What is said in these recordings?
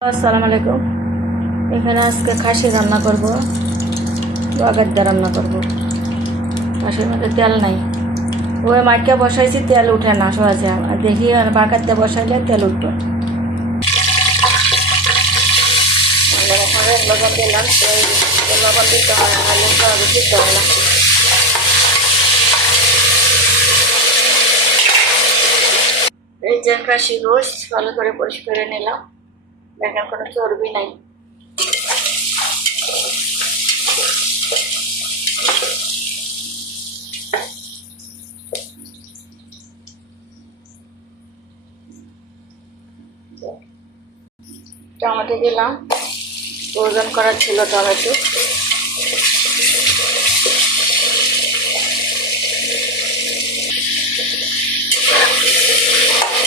আসসালামু আলাইকুম। এখানে আজকে খাসি রান্না করব বাগার দিয়ে রান্না করব। খাসির মধ্যে তেল নাই। ওই মাইকে বসাইছি, তেল উঠে না, সহজে। দেখি আর বাগার দিয়ে বসাইলে তেল উঠবে। দিলাম লবণ দিতে হয় না লঙ্কা দিতে এই যে খাসি রোজ ভালো করে পরিষ্কার করে নিলাম। কোনো চর্বি নাই। টমেটো দিলাম। ওজন করার ছিল টমেটো।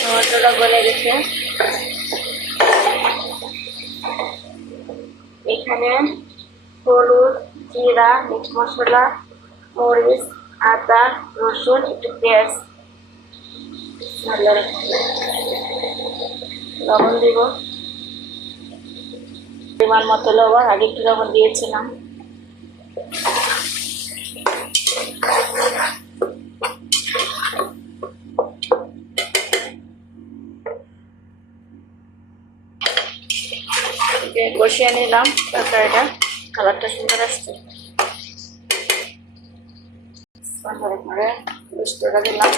টমেটোটা গলে গেছে। এখানে হলুদ, জিরা, মিট মশলা, মরিচ, আদা, রসুন, একটু পেঁয়াজ। লবণ দিব। পরিমাণ মতো লবণ, আগে একটু লবণ দিয়েছিলাম। যে কষিয়ে নিলাম। তরকারিটা কালারটা সুন্দর আসছে। করে মিষ্টিটা দিলাম।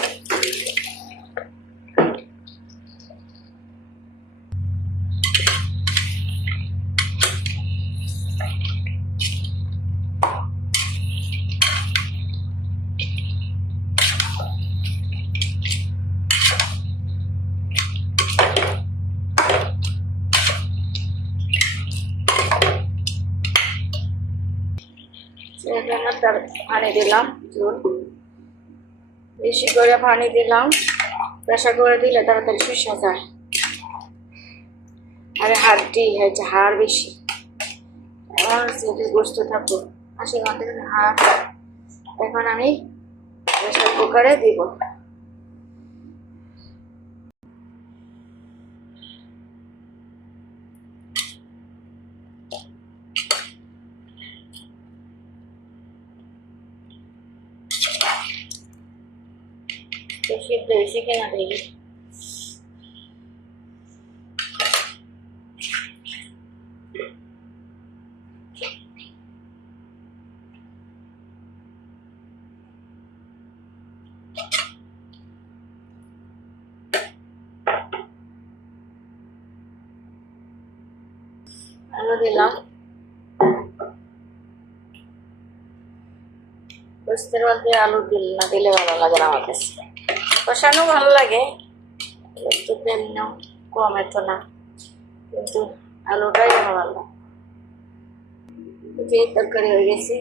পানি দিলাম চুল বেশি করে পানি দিলাম। প্রেশার করে দিলে তাড়াতাড়ি শুষা যায়। আরে হাড়টি হয়েছে হাড় বেশি। আমার সেটি গোস্ত থাকব আর সেখান থেকে হাড় এখন আমি প্রেশার কুকারে দিব। তো সিদ্ধ হয়েছে কিনা দেখি আলু দিলাম। আলু দিল না দিলে ভালো লাগে না আমার কাছে। কষানো ভালো লাগে একটু তেল নাও কম এত না, কিন্তু আলুটাই ভালো। লাগে তরকারি হয়ে গেছে